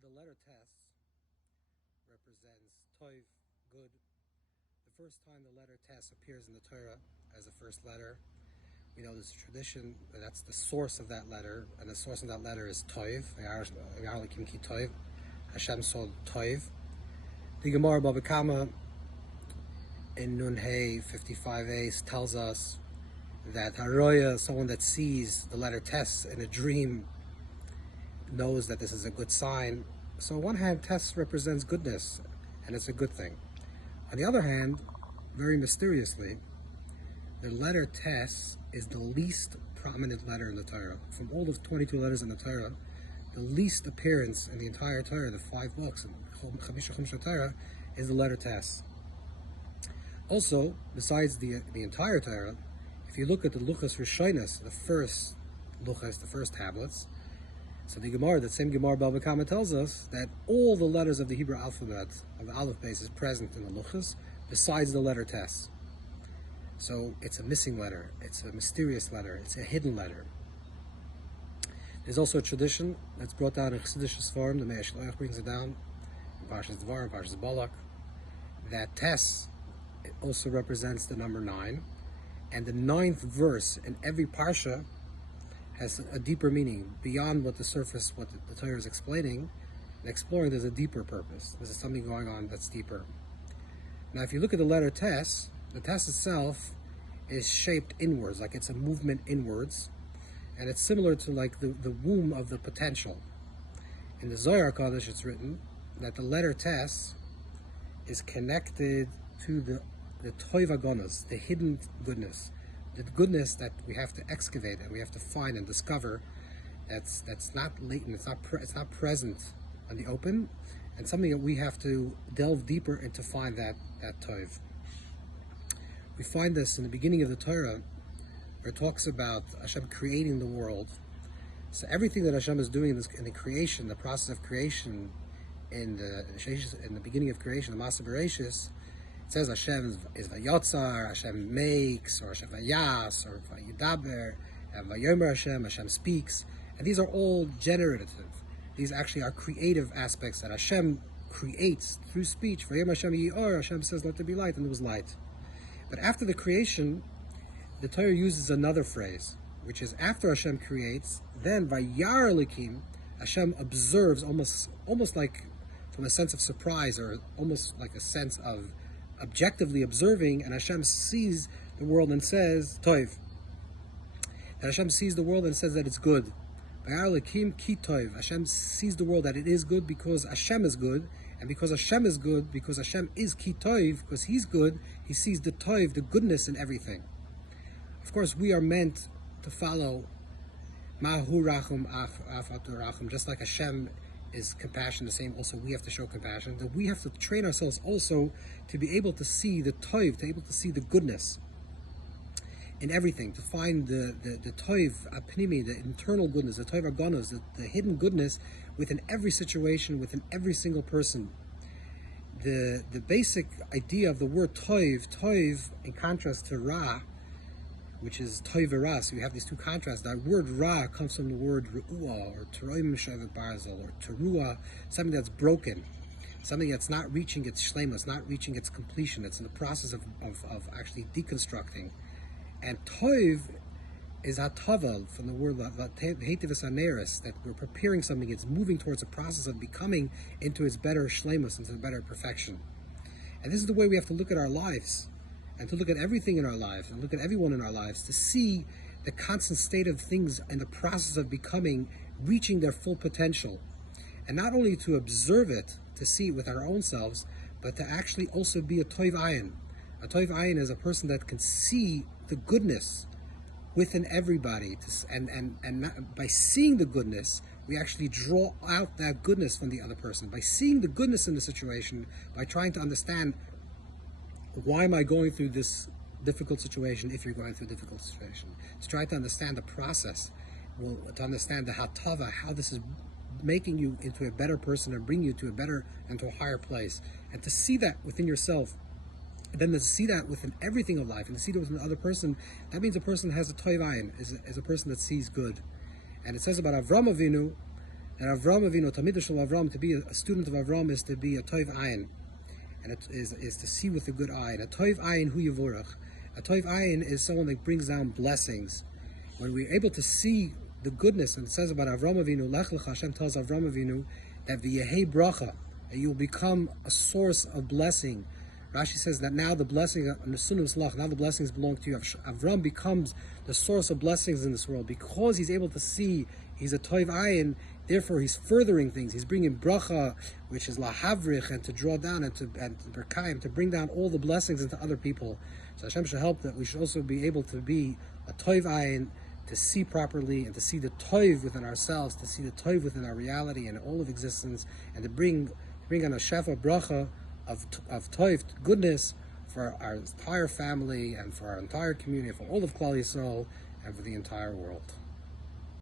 The letter TES represents Toiv, good. The first time the letter TES appears in the Torah as the first letter, we know there's a tradition that's the source of that letter, and the source of that letter is Toiv. Toiv. Hashem saw Toiv. The Gemara Baba Kama in Nun Hey 55a tells us that Haroya, someone that sees the letter Tes in a dream, knows that this is a good sign. So on one hand, Tes represents goodness, and it's a good thing. On the other hand, very mysteriously, the letter Tes is the least prominent letter in the Torah. From all the 22 letters in the Torah, the least appearance in the entire Torah, the 5 books, in Chamisha Torah, is the letter Tes. Also, besides the entire Torah, if you look at the Luchas Rishonos, the first Luchas, the first tablets, so the Gemara, that same Gemara Baba Kama tells us that all the letters of the Hebrew alphabet, of the Aleph Bet, is present in the Luchas, besides the letter Tes. So it's a missing letter, it's a mysterious letter, it's a hidden letter. There's also a tradition that's brought down in Chassidish Sfarim, the Meir Shloach brings it down, in Parshas Dvarim, Parshas Balak, that Tes also represents the number 9, and the 9th verse in every Parsha has a deeper meaning, beyond what the surface, what the Torah is explaining and exploring. There's a deeper purpose. There's something going on that's deeper. Now, if you look at the letter Tes, the Tes itself is shaped inwards, like it's a movement inwards, and it's similar to like the womb of the potential. In the Zohar Kodesh, it's written that the letter Tes is connected to the Toiv Agonos, the hidden goodness, the goodness that we have to excavate and we have to find and discover. That's not latent, it's not present on the open, and something that we have to delve deeper and to find that Toiv. We find this in the beginning of the Torah, where it talks about Hashem creating the world. So everything that Hashem is doing in the creation, the process of creation, in the beginning of creation, the Masa Bereshis, it says Hashem is Vayotzar, Hashem makes, or Hashem Vayas, or Vayidaber, and Vayomer Hashem speaks. And these are all generative. These actually are creative aspects that Hashem creates through speech. Vayomer Hashem Yior, Hashem says, let there be light, and there was light. But after the creation, the Torah uses another phrase, which is after Hashem creates, then Vayar Elikim, Hashem observes, almost like from a sense of surprise, or almost like a sense of objectively observing, and Hashem sees the world and says, Toiv. And Hashem sees the world and says that it's good. Vayar Elikim ki Toiv. Hashem sees the world that it is good because Hashem is good, and because Hashem is good, because Hashem is ki Toiv, because He's good, He sees the Toiv, the goodness in everything. Of course, we are meant to follow Mahu Rachum Afatu Rachum, just like Hashem is compassion, the same also we have to show compassion, that we have to train ourselves also to be able to see the Toiv, to be able to see the goodness in everything, to find the Toiv Apnimi, the internal goodness, the Toiv Agonos, the hidden goodness within every situation, within every single person. The basic idea of the word Toiv, in contrast to Ra, which is Toiv and Ra, so you have these two contrasts. That word Ra comes from the word Re'ua, or Teroim Shevet Barzel, or Teruah, something that's broken, something that's not reaching its shlema, it's not reaching its completion, it's in the process of actually deconstructing. And Toiv is Hataval, from the word Hetivus Aneris, that we're preparing something, it's moving towards a process of becoming into its better shlemus, into the better perfection. And this is the way we have to look at our lives, and to look at everything in our lives, and look at everyone in our lives, to see the constant state of things and the process of becoming, reaching their full potential. And not only to observe it, to see it with our own selves, but to actually also be a Toiv Ayin. A Toiv Ayin is a person that can see the goodness within everybody. And by seeing the goodness, we actually draw out that goodness from the other person. By seeing the goodness in the situation, by trying to understand, why am I going through this difficult situation? If you're going through a difficult situation, to try to understand the process, to understand the hatava, how this is making you into a better person and bring you to a better and to a higher place, and to see that within yourself, and then to see that within everything of life, and to see that within the other person. That means a person has a toiv ayin, is a person that sees good. And it says about Avram Avinu And Avram Avinu, Talmidah Shel Avram, to be a student of Avram is to be a Toiv Ayin, and it is to see with a good eye. And a Toiv Ayin hu Yavorach. A Toiv Ayin is someone that brings down blessings. When we're able to see the goodness, and it says about Avram Avinu, Lech Lecha, Hashem tells Avram Avinu that v'yehei bracha, that you'll become a source of blessing. Rashi says that now the blessing, now the blessings belong to you. Avram becomes the source of blessings in this world because he's able to see. He's a Toiv Ayin, therefore he's furthering things. He's bringing bracha, which is lahavrich, and to draw down, and berkayim, to bring down all the blessings into other people. So Hashem should help that we should also be able to be a Toiv Ayin, to see properly, and to see the Toiv within ourselves, to see the Toiv within our reality and all of existence, and to bring on a shefa bracha of Toiv, goodness, for our entire family, and for our entire community, for all of Klal Yisrael, and for the entire world.